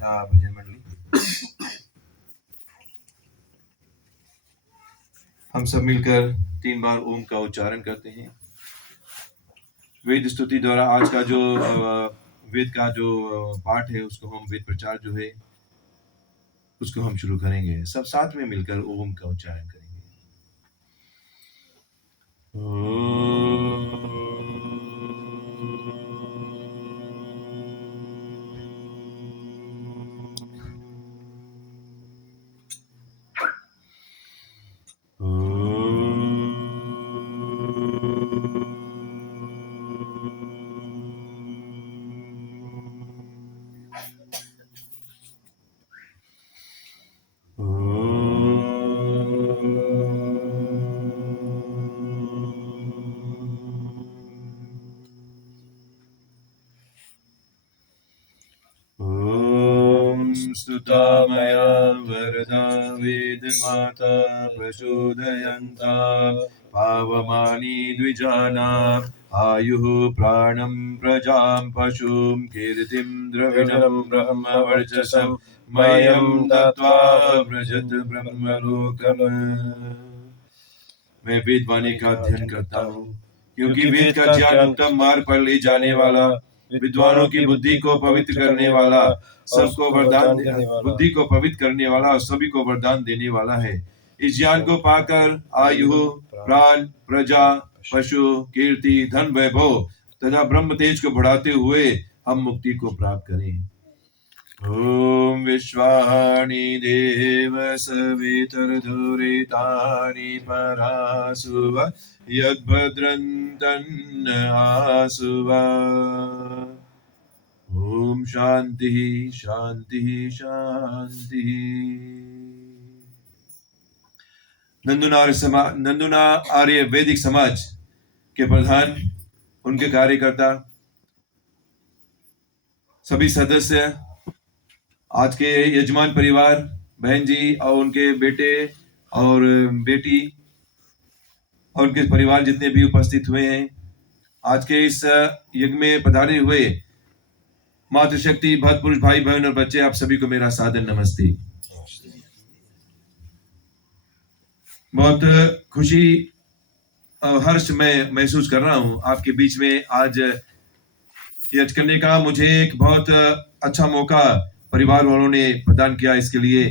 भजन मंडली, हम सब मिलकर 3 बार ओम का उच्चारण करते हैं। वेद स्तुति द्वारा आज का जो वेद का जो पाठ है उसको हम वेद प्रचार जो है उसको हम शुरू करेंगे। सब साथ में मिलकर ओम का उच्चारण करेंगे। स्तुतामया वरदा वेदमाता प्रचोदयन्ता पावमानी द्विजानाम् आयुः प्राणं प्रजां पशुं कीर्तिं द्रविणं ब्रह्मवर्चसं मयं दत्त्वा व्रजत ब्रह्मलोकम्। मैं वेद वाणी का अध्ययन करता हूँ क्योंकि वेद का ज्ञान उत्तम मार्ग पर ले जाने वाला, विद्वानों की बुद्धि को पवित्र करने वाला, सबको वरदान बुद्धि को पवित्र करने वाला और सभी को वरदान देने वाला है। इस ज्ञान को पाकर आयु, प्राण, प्रजा, पशु, कीर्ति, धन, वैभव तथा ब्रह्म तेज को बढ़ाते हुए हम मुक्ति को प्राप्त करें। ओम विश्वाणि देव सवितर्धुरितानि परासुव यद्भद्रं तन्न आसुव। ओम शांति शांति शांति। नंदुना आर्य वैदिक समाज के प्रधान, उनके कार्यकर्ता, सभी सदस्य, आज के यजमान परिवार, बहन जी और उनके बेटे और बेटी और उनके परिवार जितने भी उपस्थित हुए हैं, आज के इस यज्ञ में पधारे हुए मातृशक्ति, भक्त पुरुष, भाई बहन और बच्चे, आप सभी को मेरा सादर नमस्ते। बहुत खुशी हर्ष मैं महसूस कर रहा हूं आपके बीच में आज यज्ञ करने का। मुझे एक बहुत अच्छा मौका परिवार वालों ने प्रदान किया, इसके लिए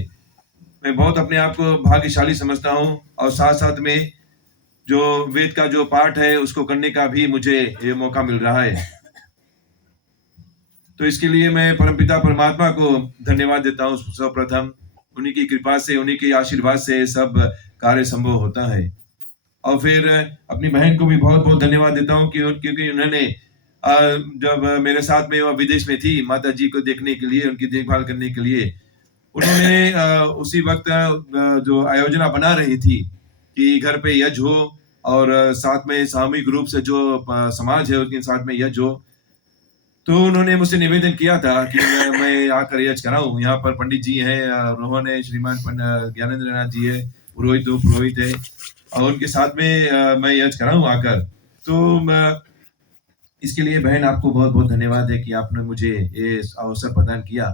मैं बहुत अपने आप को भाग्यशाली समझता हूं। और साथ साथ में जो वेद का जो पाठ है उसको करने का भी मुझे ये मौका मिल रहा है, तो इसके लिए मैं परमपिता परमात्मा को धन्यवाद देता हूँ। सर्वप्रथम उन्हीं की कृपा से, उन्हीं के आशीर्वाद से सब कार्य संभव होता है। और फिर अपनी बहन को भी बहुत बहुत धन्यवाद देता हूँ क्योंकि उन्होंने जब मेरे साथ में वह विदेश में थी माता जी को देखने के लिए, उनकी देखभाल करने के लिए, उन्होंने उसी वक्त जो आयोजना बना रही थी कि घर पे यज्ञ हो और साथ में सामूहिक रूप से जो समाज है उसके साथ में यज्ञ हो, तो उन्होंने मुझसे निवेदन किया था कि मैं आकर यज्ञ कराऊं। यहाँ पर पंडित जी हैं, रोहन है, श्रीमान ज्ञानेंद्र नाथ जी है, पुरोहित, 2 पुरोहित है, और उनके साथ में मैं यज्ञ कराऊं आकर। तो इसके लिए बहन आपको बहुत बहुत धन्यवाद है कि आपने मुझे ये अवसर प्रदान किया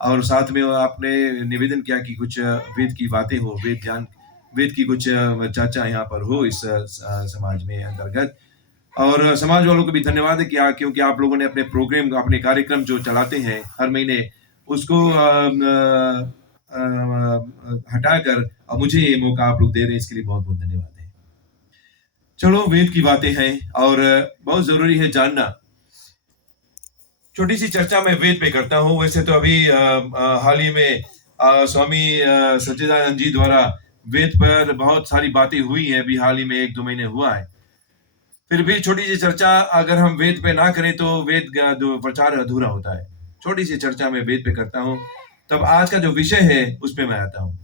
और साथ में आपने निवेदन किया कि कुछ वेद की बातें हो, वेद ज्ञान, वेद की कुछ चर्चा यहाँ पर हो इस समाज में अंतर्गत। और समाज वालों को भी धन्यवाद है कि क्योंकि आप लोगों ने अपने प्रोग्राम, अपने कार्यक्रम जो चलाते हैं हर महीने, उसको हटाकर मुझे ये मौका आप लोग दे रहे हैं, इसके लिए बहुत बहुत धन्यवाद है। चलो, वेद की बातें हैं और बहुत जरूरी है जानना। छोटी सी चर्चा मैं वेद पे करता हूँ। वैसे तो अभी हाल ही में स्वामी सच्चिदानंद जी द्वारा वेद पर बहुत सारी बातें हुई हैं, अभी हाल ही में 1-2 महीने हुआ है। फिर भी छोटी सी चर्चा अगर हम वेद पे ना करें तो वेद का जो प्रचार अधूरा होता है। छोटी सी चर्चा मैं वेद पे करता हूँ। तब आज का जो विषय है उस पे मैं आता हूँ।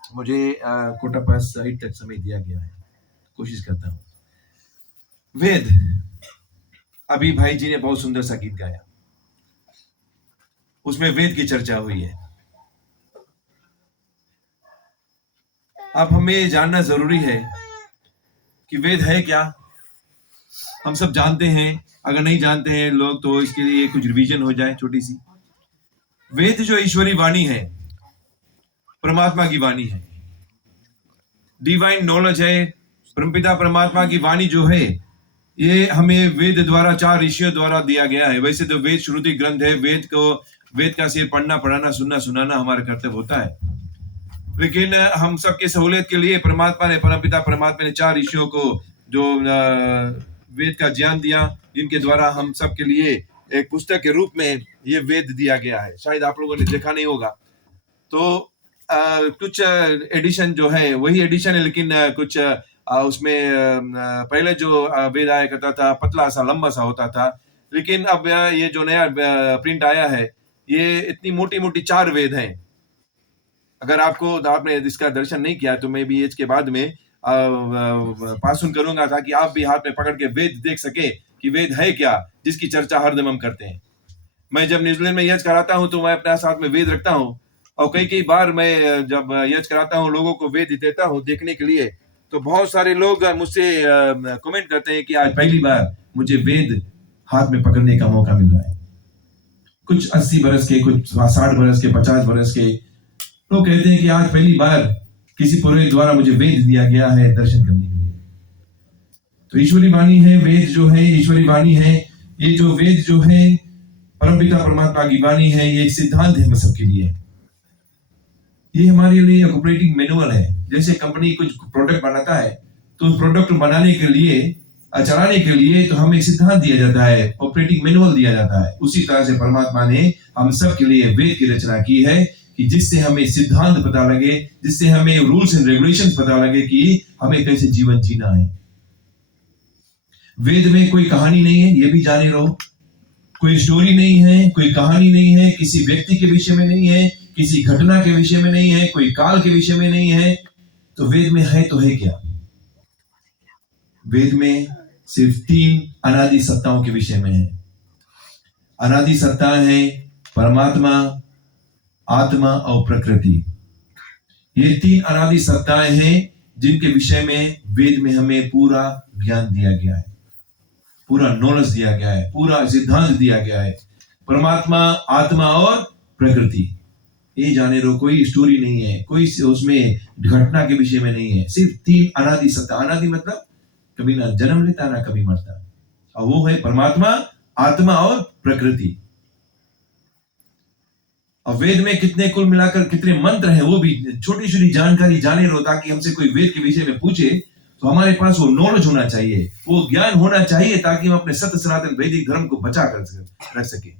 मुझे कोटा पास साइड तक समय दिया गया है, कोशिश करता हूँ। वेद, अभी भाई जी ने बहुत सुंदर सा गीत गाया, उसमें वेद की चर्चा हुई है। अब हमें ये जानना जरूरी है कि वेद है क्या। हम सब जानते हैं, अगर नहीं जानते हैं लोग तो इसके लिए कुछ रिवीजन हो जाए छोटी सी। वेद जो ईश्वरी वाणी है, परमात्मा की वाणी है, डिवाइन नॉलेज है, परमपिता परमात्मा की वाणी जो है, ये हमें वेद द्वारा 4 ऋषियों द्वारा दिया गया है। वैसे तो वेद श्रुति ग्रंथ है, वेद का सिर्फ पढ़ना, पढ़ाना, सुनना, सुनाना हमारा कर्तव्य होता है। लेकिन हम सबके सहूलियत के लिए परमपिता परमात्मा ने 4 ऋषियों को जो वेद का ज्ञान दिया, जिनके द्वारा हम सबके लिए एक पुस्तक के रूप में ये वेद दिया गया है। शायद आप लोगों ने देखा नहीं होगा। तो कुछ एडिशन जो है वही एडिशन है, लेकिन कुछ उसमें पहले जो वेद आया करता था पतला सा, लंबा सा होता था, लेकिन अब ये जो नया प्रिंट आया है, ये इतनी मोटी मोटी 4 वेद हैं। अगर आपने इसका दर्शन नहीं किया तो मैं भी इसके बाद में पासन करूंगा, ताकि आप भी हाथ में पकड़ के वेद देख सके कि वेद है क्या, जिसकी चर्चा हरदम हम करते हैं। मैं जब न्यूजीलैंड में यज कराता हूं तो मैं अपने साथ में वेद रखता हूं, और कई बार मैं जब यज कराता हूं लोगों को वेद देता हूं देखने के लिए, तो बहुत सारे लोग मुझसे कमेंट करते हैं कि आज पहली बार मुझे वेद हाथ में पकड़ने का मौका मिल रहा है। कुछ 80 बरस के, कुछ 60 बरस के, 50 बरस के लोग कहते हैं कि आज पहली बार किसी पुरोहित द्वारा मुझे वेद दिया गया है दर्शन करने के लिए। तो ईश्वरी वाणी है, वेद जो है ईश्वरी वाणी है। ये जो वेद जो है परमपिता परमात्मा की वाणी है, ये एक सिद्धांत है हम सबके लिए। ये हमारे लिए एक ऑपरेटिंग मैनुअल है। जैसे कंपनी कुछ प्रोडक्ट बनाता है, तो उस प्रोडक्ट बनाने के लिए, चलाने के लिए तो हमें सिद्धांत दिया जाता है, ऑपरेटिंग मैनुअल दिया जाता है। उसी तरह से परमात्मा ने हम सब के लिए वेद की रचना की है, कि जिससे हमें सिद्धांत पता लगे, जिससे हमें रूल्स एंड रेगुलेशंस पता लगे कि हमें कैसे जीवन जीना है। वेद में कोई कहानी नहीं है, ये भी जाने रहो। कोई स्टोरी नहीं है, कोई कहानी नहीं है, किसी व्यक्ति के विषय में नहीं है, किसी घटना के विषय में नहीं है, कोई काल के विषय में नहीं है। तो वेद में है तो है क्या? वेद में सिर्फ 3 अनादि सत्ताओं के विषय में है। अनादि सत्ता है परमात्मा, आत्मा और प्रकृति। ये 3 अनादि सत्ताएं हैं जिनके विषय में वेद में हमें पूरा ज्ञान दिया गया है, पूरा नॉलेज दिया गया है, पूरा सिद्धांत दिया गया है। परमात्मा, आत्मा और प्रकृति, ये जाने रहो। कोई स्टोरी नहीं है, कोई उसमें घटना के विषय में नहीं है, सिर्फ 3 अनादि सत्ता। अनादि मतलब कभी ना जन्म लेता ना कभी मरता, और वो है परमात्मा, आत्मा और प्रकृति। और वेद में कितने कुल मिलाकर कितने मंत्र हैं, वो भी छोटी छोटी जानकारी जाने रहो, ताकि हमसे कोई वेद के विषय में पूछे तो हमारे पास वो नॉलेज होना चाहिए, वो ज्ञान होना चाहिए, ताकि हम अपने सत्य सनातन वैदिक धर्म को बचा कर रख सके।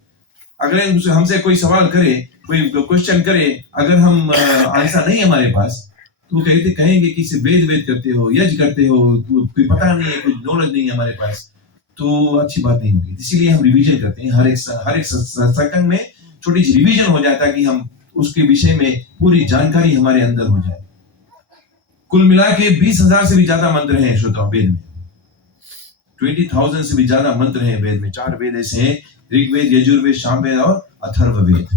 अगर हमसे कोई सवाल करे, कोई क्वेश्चन करे, अगर हम आंसर नहीं हमारे पास, तो कहेंगे कि वेद करते हो, यज्ञ करते हो, कोई पता नहीं है, कोई नॉलेज नहीं है हमारे पास, तो अच्छी बात नहीं होगी। इसीलिए हम रिवीजन करते हैं, हर एक सत्संग में छोटी सी रिवीजन हो जाता, कि हम उसके विषय में पूरी जानकारी हमारे अंदर हो जाए। कुल मिला के 20,000 से भी ज्यादा मंत्र हैं श्रोताओं वेद में। 20,000 से भी ज्यादा मंत्र हैं वेद में। 4 वेद ऐसे हैं, ऋग्वेद, यजुर्वेद, सामवेद और अथर्ववेद।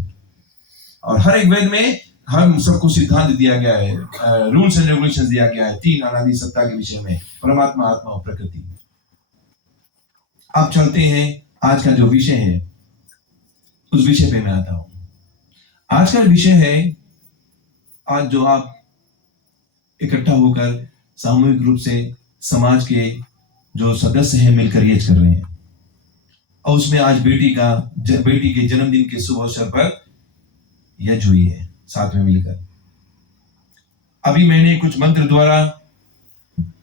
और हर एक वेद में हम सबको सिद्धांत दिया गया है, रूल्स एंड रेगुलेशंस दिया गया है 3 अनादि सत्ता के विषय में, परमात्मा, आत्मा और प्रकृति। अब चलते हैं आज का जो विषय है, उस विषय पे मैं आता हूं। आज का विषय है, आज जो आप इकट्ठा होकर सामूहिक रूप से समाज के जो सदस्य हैं मिलकर यज्ञ कर रहे हैं, और उसमें आज बेटी के जन्मदिन के शुभ अवसर पर यज्ञ हुई है साथ में मिलकर। अभी मैंने कुछ मंत्र द्वारा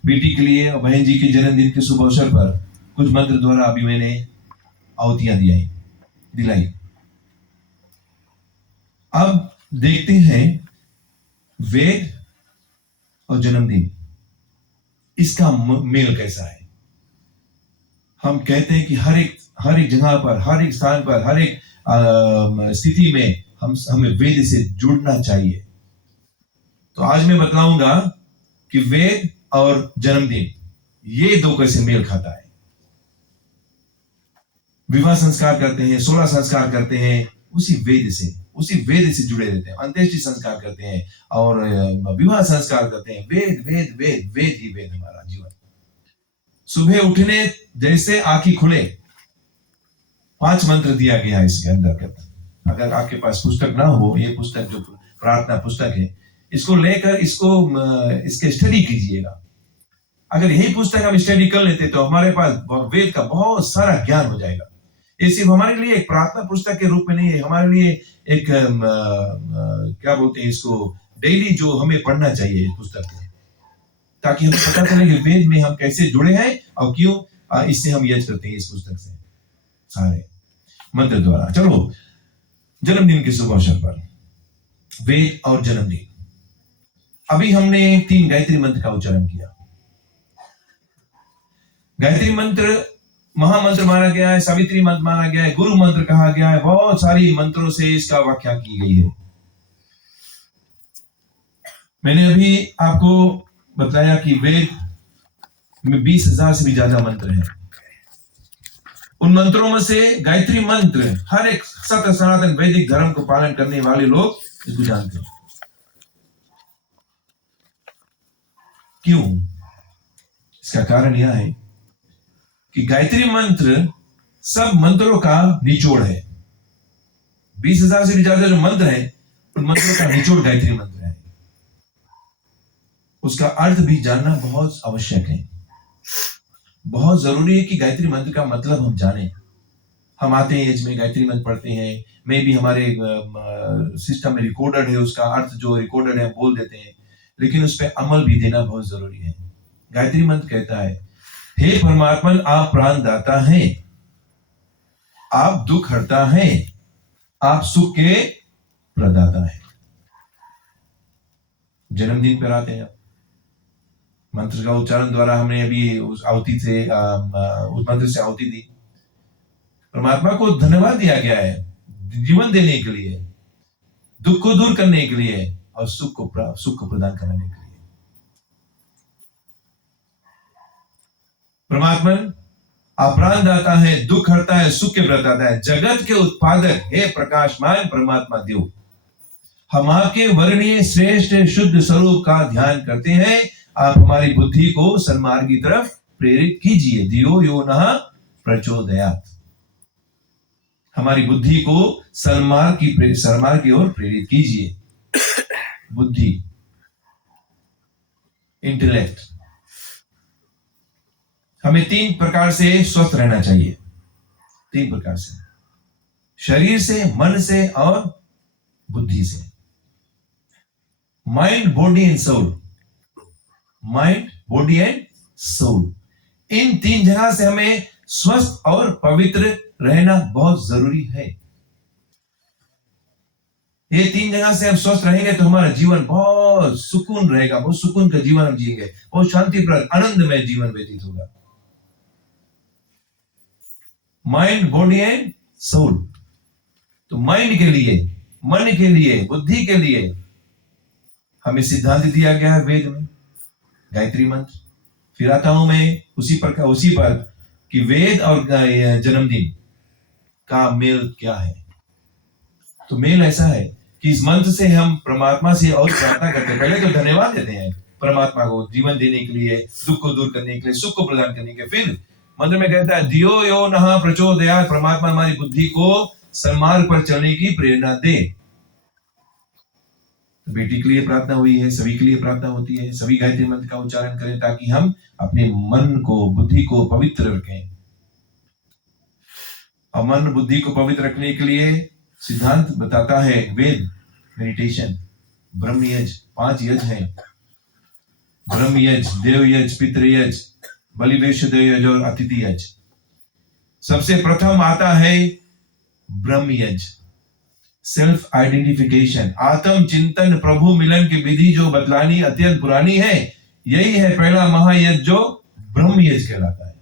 बेटी के लिए और बहन जी के जन्मदिन के शुभ अवसर पर कुछ मंत्र द्वारा अभी मैंने आहुतियां दिलाई। अब देखते हैं वेद और जन्मदिन, इसका मेल कैसा है। हम कहते हैं कि हर एक जगह पर, हर एक स्थान पर, हर एक स्थिति में हमें वेद से जुड़ना चाहिए। तो आज मैं बतलाऊंगा कि वेद और जन्मदिन, ये 2 कैसे मेल खाता है। विवाह संस्कार करते हैं, 16 संस्कार करते हैं, उसी वेद से जुड़े रहते हैं। अंत्येष्टि संस्कार करते हैं और विवाह संस्कार करते हैं। वेद वेद वेद वेद ही वेद हमारा जीवन। सुबह उठने जैसे आंखें खुले, 5 मंत्र दिया गया है इसके अंतर्गत। अगर आपके पास पुस्तक ना हो, ये पुस्तक जो प्रार्थना पुस्तक है, इसको लेकर इसके स्टडी कीजिएगा। अगर यही पुस्तक हम स्टडी कर लेते तो हमारे पास वेद का बहुत सारा ज्ञान हो जाएगा। ये सिर्फ हमारे लिए एक प्रार्थना पुस्तक के रूप में नहीं है, हमारे लिए एक क्या बोलते हैं इसको, डेली जो हमें पढ़ना चाहिए इस पुस्तक में, ताकि हमें पता चले कि वेद में हम कैसे जुड़े हैं और क्यों इससे हम यज करते हैं इस पुस्तक से सारे मंत्र द्वारा। चलो, जन्मदिन के शुभ अवसर पर वेद और जन्मदिन, अभी हमने 3 गायत्री मंत्र का उच्चारण किया। गायत्री मंत्र महामंत्र माना गया है, सावित्री मंत्र माना गया है, गुरु मंत्र कहा गया है, बहुत सारी मंत्रों से इसका व्याख्या की गई है। मैंने अभी आपको बताया कि वेद में 20,000 से भी ज्यादा मंत्र हैं। उन मंत्रों में से गायत्री मंत्र हर एक सत्य सनातन वैदिक धर्म को पालन करने वाले लोग इसको जानते हैं। क्यों? इसका कारण यह है कि गायत्री मंत्र सब मंत्रों का निचोड़ है। 20,000 से भी ज्यादा जो मंत्र है, उन मंत्रों का निचोड़ गायत्री मंत्र है। उसका अर्थ भी जानना बहुत आवश्यक है। बहुत जरूरी है कि गायत्री मंत्र का मतलब हम जाने। हम आते हैं एज में गायत्री मंत्र पढ़ते हैं, मे भी हमारे सिस्टम में रिकॉर्डेड है, उसका अर्थ जो रिकॉर्डेड है बोल देते हैं, लेकिन उस पर अमल भी देना बहुत जरूरी है। गायत्री मंत्र कहता है, हे परमात्मा, आप प्राण दाता हैं, आप दुख हरता हैं, आप सुख के प्रदाता हैं। जन्मदिन पर आते हैं, मंत्र का उच्चारण द्वारा हमने अभी उस आहुति से उस मंत्र से आहुति दी। परमात्मा को धन्यवाद दिया गया है जीवन देने के लिए, दुख को दूर करने के लिए और सुख को प्रदान करने के लिए। परमात्मा आप प्राणदाता है, दुख हरता है, सुख के प्रदाता है, जगत के उत्पादक हे प्रकाशमान परमात्मा देव, हम आपके वर्णीय श्रेष्ठ शुद्ध स्वरूप का ध्यान करते हैं। आप हमारी बुद्धि को सन्मार्ग की तरफ प्रेरित कीजिए। दियो यो नः प्रचोदयात्, हमारी बुद्धि को सन्मार्ग की ओर प्रेरित कीजिए। बुद्धि, इंटेलेक्ट, हमें 3 प्रकार से स्वस्थ रहना चाहिए। 3 प्रकार से, शरीर से, मन से और बुद्धि से। Mind, body and soul. Mind, body and soul, इन 3 जगह से हमें स्वस्थ और पवित्र रहना बहुत जरूरी है। ये 3 जगह से हम स्वस्थ रहेंगे तो हमारा जीवन बहुत सुकून रहेगा, बहुत सुकून का जीवन हम जिएंगे, बहुत शांतिप्रद आनंदमय जीवन व्यतीत होगा। Mind, body and soul. तो माइंड के लिए, मन के लिए, बुद्धि के लिए हमें सिद्धांत दिया गया है वेद में, गायत्री मंत्र। फिर आता हूं मैं उसी पर कि वेद और जन्मदिन का मेल क्या है। तो मेल ऐसा है कि इस मंत्र से हम परमात्मा से और प्रार्थना करते हैं। पहले तो धन्यवाद देते हैं परमात्मा को जीवन देने के लिए, दुख को दूर करने के लिए, सुख को प्रदान करने के लिए। फिर मंत्र में कहता है, दियो यो नः प्रचोदयात्, परमात्मा हमारी बुद्धि को सन्मार्ग पर चलने की प्रेरणा दे। बेटी के लिए प्रार्थना हुई है, सभी के लिए प्रार्थना होती है। सभी गायत्री मंत्र का उच्चारण करें ताकि हम अपने मन को, बुद्धि को पवित्र रखें। और मन बुद्धि को पवित्र रखने के लिए सिद्धांत बताता है वेद, मेडिटेशन, ब्रह्म यज्ञ। 5 यज्ञ हैं, ब्रह्म यज्ञ, देव यज्ञ, पितृ यज्ञ, बलि वैश्य यज्ञ और अतिथि यज्ञ। सबसे प्रथम आता है ब्रह्म यज्ञ, सेल्फ आइडेंटिफिकेशन, आत्म चिंतन, प्रभु मिलन की विधि जो बतलानी अत्यंत पुरानी है। यही है पहला महायज्ञ जो ब्रह्म यज्ञ कहलाता है।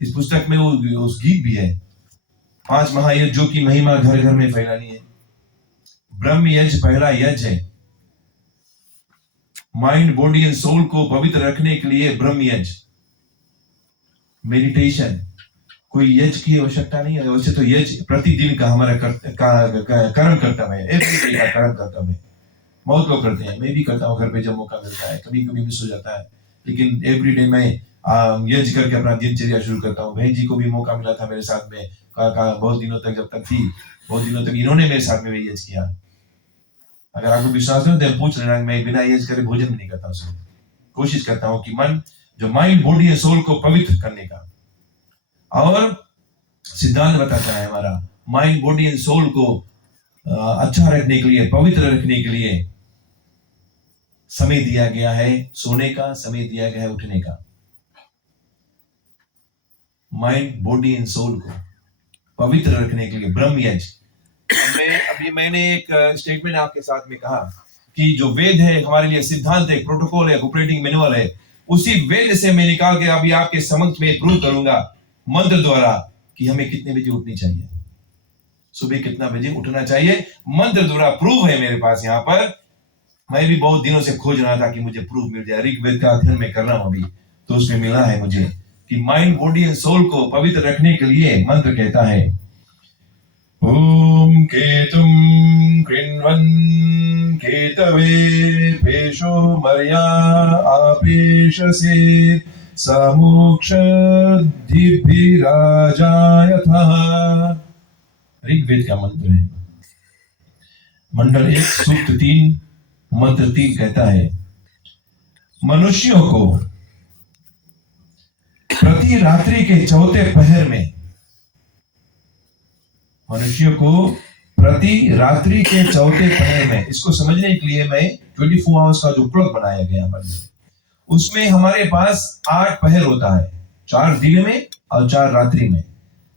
इस पुस्तक में वो उस गीत भी है, 5 महायज्ञ जो की महिमा घर घर में फैलानी है। ब्रह्म यज्ञ पहला यज्ञ है। माइंड, बॉडी एंड सोल को पवित्र रखने के लिए ब्रह्म यज्ञ। मेडिटेशन, कोई यज्ञ की आवश्यकता नहीं है। वैसे तो यज्ञ प्रतिदिन का हमारा कर्म कर्तव्य है, एवरीडे का कर्म कर्तव्य है। बहुत लोग करते हैं, मैं भी करता हूँ घर पे जब मौका मिलता है। कभी कभी मिस हो जाता है, लेकिन एवरीडे मैं यज्ञ करके अपना दिनचर्या शुरू करता हूँ। बहन जी को भी मौका मिला था मेरे साथ में, बहुत दिनों तक जब तक थी बहुत दिनों तक इन्होंने मेरे साथ में यज किया। अगर आपको विश्वास नहीं तो पूछ लेना, मैं बिना यज करे भोजन भी नहीं करता उसमें। कोशिश करता हूं कि मन जो माइंड बॉडी एंड सोल को पवित्र करने का, और सिद्धांत बताता है हमारा माइंड बॉडी एंड सोल को अच्छा रखने के लिए, पवित्र रखने के लिए समय दिया गया है, सोने का समय दिया गया है, उठने का। माइंड बॉडी एंड सोल को पवित्र रखने के लिए ब्रह्म यज्ञ। अभी मैंने एक स्टेटमेंट आपके साथ में कहा कि जो वेद है हमारे लिए सिद्धांत है, प्रोटोकॉल है, ऑपरेटिंग मैनुअल है, उसी वेद से मैं निकाल के अभी आपके समक्ष में प्रूव करूंगा मंत्र द्वारा कि हमें कितने बजे उठनी चाहिए, सुबह कितना बजे उठना चाहिए। मंत्र द्वारा प्रूव है मेरे पास यहाँ पर। मैं भी बहुत दिनों से खोज रहा था कि मुझे प्रूफ मिल जाए। ऋग्वेद का अध्ययन में कर रहा हूं अभी, तो उसमें मिला है मुझे कि माइंड बॉडी एंड सोल को पवित्र रखने के लिए मंत्र कहता है ओम केतुम कृण्वन् केतवे पेशो मर्या आपेशसे समुक्षद्भिराजायथः। ऋग्वेद का मंत्र है, मंडल 1 सूक्त 3 मंत्र 3 कहता है मनुष्यों को प्रति रात्रि के चौथे पहर में, मनुष्यों को प्रति रात्रि के चौथे पहर में, इसको समझने के लिए मैं 24 आवर्स का जो क्लॉक बनाया गया हमारे, उसमें हमारे पास 8 पहर होता है, 4 दिन में और 4 रात्रि में,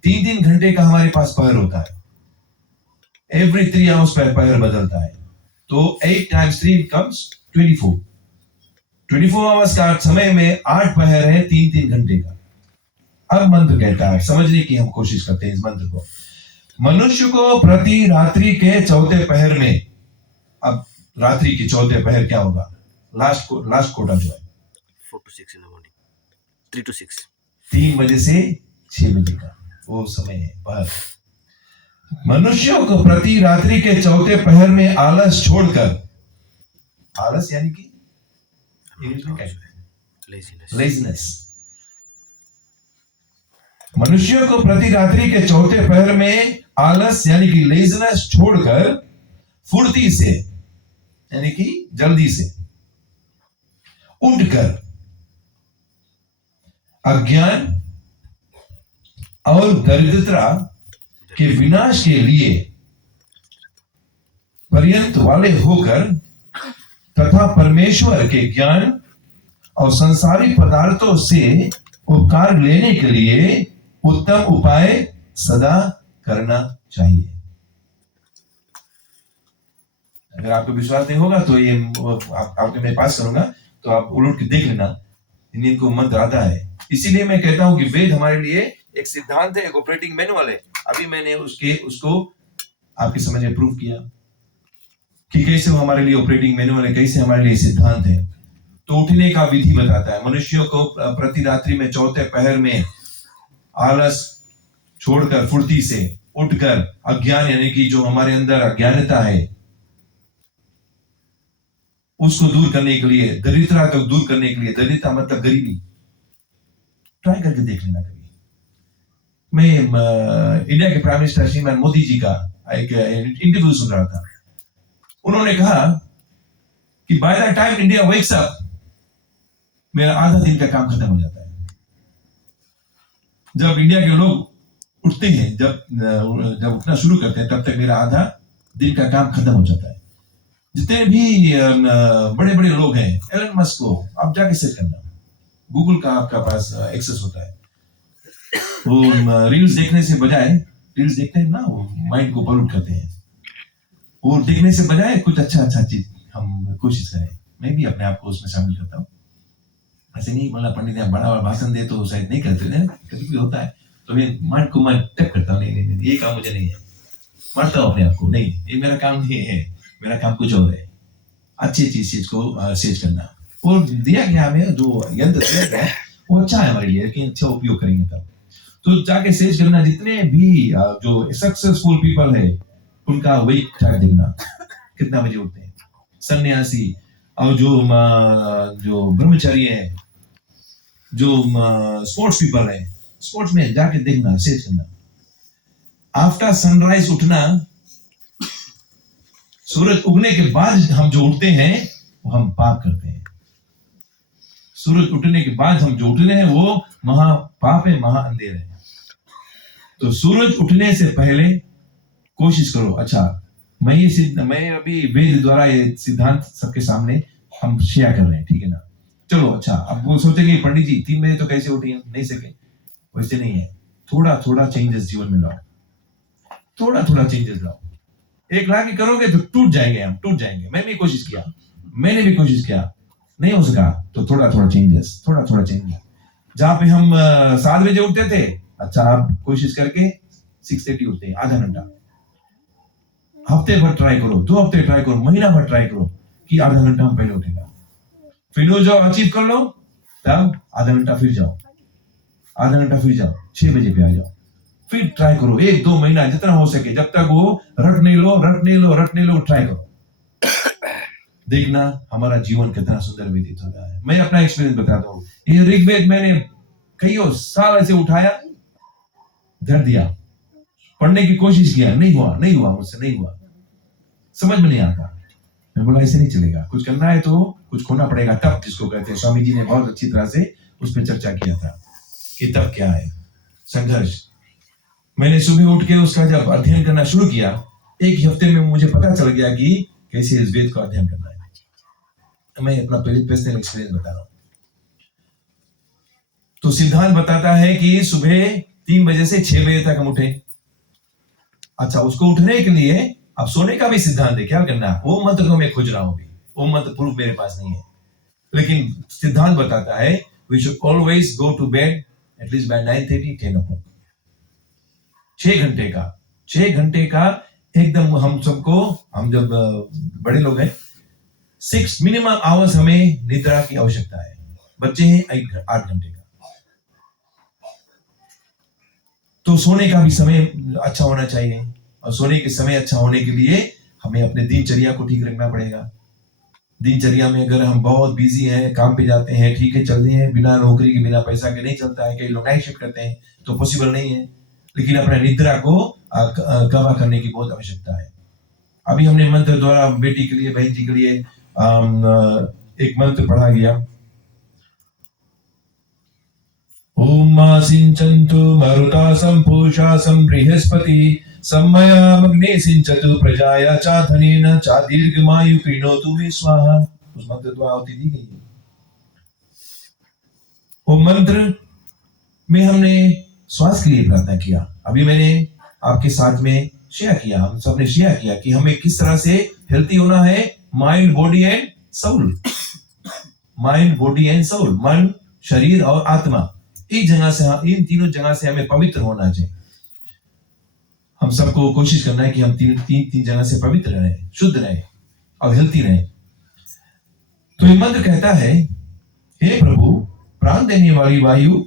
3-3 घंटे का हमारे पास पहर होता है। एवरी 3 आवर्स पर पहर बदलता है, तो 8 times 3 becomes 24। 24 आवर्स का समय में 8 पहर है, 3-3 घंटे का। अब मंत्र कहता है, समझने की हम कोशिश करते हैं इस मंत्र को। मनुष्य को प्रति रात्रि के चौथे पहर में, अब रात्रि के चौथे पहर क्या होगा, लास्ट कोटा जो है 4 to 6 in the morning, 3 to 6, 3 बजे से 6 बजे का वो समय है पहर। मनुष्यों को प्रति रात्रि के चौथे पहर में आलस छोड़कर, आलस यानी कि इंग्लिश में क्या है, लेजीनेस। मनुष्यों को प्रति रात्रि के चौथे पहर में आलस यानी कि लेजीनेस छोड़कर फुर्ती से यानी कि जल्दी से उठकर अज्ञान और दरिद्रता के विनाश के लिए पर्यंत वाले होकर तथा परमेश्वर के ज्ञान और संसारी पदार्थों से उपकार लेने के लिए उत्तम उपाय सदा करना चाहिए। अगर आपको विश्वास नहीं होगा तो ये आपके मैं पास करूंगा, तो आप उलट के देख लेना, इनको मंत्र आता है। इसीलिए मैं कहता हूं कि वेद हमारे लिए एक सिद्धांत है, एक ऑपरेटिंग मैनुअल है। अभी मैंने उसको आपके समझ में प्रूव किया कि कैसे वो हमारे लिए ऑपरेटिंग मैनुअल है, कैसे हमारे लिए सिद्धांत है। तो उठने का विधि बताता है, मनुष्यों को प्रति रात्रि में चौथे पहर में आलस छोड़कर फुर्ती से उठकर अज्ञान यानी कि जो हमारे अंदर अज्ञानता है उसको दूर करने के लिए, दरिद्रता को दूर करने के लिए, दरिद्रता मतलब गरीबी, ट्राई करके देख लेना कभी। मैं इंडिया के प्राइम मिनिस्टर श्रीमान मोदी जी का एक इंटरव्यू सुन रहा था। उन्होंने कहा कि by the time India wakes up मेरा आधा दिन का काम खत्म हो जाता है। जब इंडिया के लोग उठते हैं, जब उठना शुरू करते हैं, तब तक मेरा आधा दिन का काम खत्म हो जाता है। जितने भी बड़े बड़े लोग हैं, एलन मस्क को आप जाके सर्च करना, गूगल का आपका पास एक्सेस होता है। वो रील्स देखने से बजाय, रील्स देखते हैं ना, वो माइंड को पॉल्यूट करते हैं, वो देखने से बजाय कुछ अच्छा चीज हम कोशिश करें। मैं भी अपने आप को उसमें शामिल करता हूँ। ऐसे नहीं बोला पंडित ने बड़ा भाषण दे तो शायद नहीं करते हैं, कभी भी होता है तो मैं माइंड को मैं टैप करता हूँ, नहीं ये काम मुझे नहीं है, मारता हूँ अपने आप को, नहीं ये मेरा काम नहीं है, मेरा काम कुछ और है। अच्छी चीज को सेज करना, और दिया गया हमें जो यंत्र दिया गया वो अच्छा है हमारे लिए, लेकिन अच्छा उपयोग करेंगे तब। तो जाके सेज करना, जितने भी जो सक्सेसफुल पीपल है उनका वही ट्रैक देखना, कितना बजे उठते हैं, सन्यासी और जो ब्रह्मचारी है, जो स्पोर्ट्स पीपल है, स्पोर्ट्स में जाके देखना, सेज करना। आफ्टर सनराइज उठना सूरज उगने के बाद हम जो उठते हैं वो हम पाप करते हैं। सूरज उठने के बाद हम जो उठ रहे हैं वो महा पाप है, महा अंधेर है। तो सूरज उठने से पहले कोशिश करो। अच्छा, मैं अभी वेद द्वारा ये सिद्धांत सबके सामने हम शेयर कर रहे हैं, ठीक है ना। चलो, अच्छा, अब वो सोचेंगे पंडित जी 3 बजे तो कैसे उठे, नहीं सके। वैसे नहीं है, थोड़ा थोड़ा चेंजेस जीवन में लाओ, थोड़ा थोड़ा चेंजेस लाओ। एक लाख ही करोगे तो टूट जाएंगे, हम टूट जाएंगे। मैंने भी कोशिश किया, नहीं हो सका। तो थोड़ा थोड़ा चेंजेस। जहाँ पे हम 7 बजे उठते थे, अच्छा आप कोशिश करके 6:30 उठते हैं, आधा घंटा। हफ्ते भर ट्राई करो, 2 हफ्ते ट्राई करो, महीना भर ट्राई करो कि आधा घंटा हम पहले उठेगा। फिर वो जो अचीव कर लो, तब आधा घंटा फिर जाओ, 6 बजे पे आ जाओ। फिर ट्राई करो 1-2 महीना, जितना हो सके, जब तक वो रट नहीं लो, ट्राई करो। देखना हमारा जीवन कितना सुंदर व्यतीत होता है। मैं अपना एक्सपीरियंस बताता हूँ। ये ऋग्वेद मैंने कई साल ऐसे उठाया, धर दिया, पढ़ने की कोशिश किया, नहीं हुआ, मुझसे नहीं हुआ, समझ में नहीं आता। मैं बोला ऐसे नहीं चलेगा, कुछ करना है तो कुछ खोना पड़ेगा। तप जिसको कहते हैं, स्वामी जी ने बहुत अच्छी तरह से उस पर चर्चा किया था कि तप क्या है, संघर्ष। मैंने सुबह उठ के उसका जब अध्ययन करना शुरू किया, एक ही हफ्ते में मुझे पता चल गया कि कैसे इस वेद का अध्ययन करना है। मैं अपना पर्सनल एक्सपीरियंस बता रहा हूं। तो सिद्धांत बताता है कि सुबह 3 बजे से 6 बजे तक हम उठे। अच्छा, उसको उठने के लिए अब सोने का भी सिद्धांत है, क्या करना। वो मंत्र को मैं खोज रहा हूं, वो मंत्र प्रूफ मेरे पास नहीं है, लेकिन सिद्धांत बताता है we should always go to bed at least by 9:30-10 o'clock। 6 घंटे का एकदम हम सबको, हम जब बड़े लोग हैं, 6 मिनिमम आवर्स हमें निद्रा की आवश्यकता है। बच्चे हैं 8 घंटे का। तो सोने का भी समय अच्छा होना चाहिए, और सोने के समय अच्छा होने के लिए हमें अपने दिनचर्या को ठीक रखना पड़ेगा। दिनचर्या में अगर हम बहुत बिजी हैं, काम पे जाते हैं, ठीक है, चल रहे हैं, बिना नौकरी के, बिना पैसा के नहीं चलता है। कई लोग नाइट शिफ्ट करते हैं तो पॉसिबल नहीं है, लेकिन अपने निद्रा को कवर करने की बहुत आवश्यकता है। अभी हमने मंत्र द्वारा बेटी के लिए, बहन जी के लिए एक मंत्र पढ़ा गया। ओम सिंचन्तु मरुता संपूषा बृहस्पति सम्मयामग्ने सिंचतु प्रजाया चाधनेन चा दीर्घमायु कृणोतु मे स्वाहा। उस मंत्र द्वारा आहुति दी गई है। वो मंत्र में हमने स्वास्थ्य के लिए प्रार्थना किया। अभी मैंने आपके साथ में शेयर किया, हम सबने शेयर किया कि हमें किस तरह से हेल्थी होना है, mind, body and soul. Mind, body and soul, मन, शरीर और आत्मा, इन तीनों जगह से हमें पवित्र होना चाहिए। हम सबको कोशिश करना है कि हम तीन जगह से पवित्र रहे, शुद्ध रहे और हेल्थी रहे। तो ये मंत्र कहता है, हे प्रभु, प्राण देने वाली वायु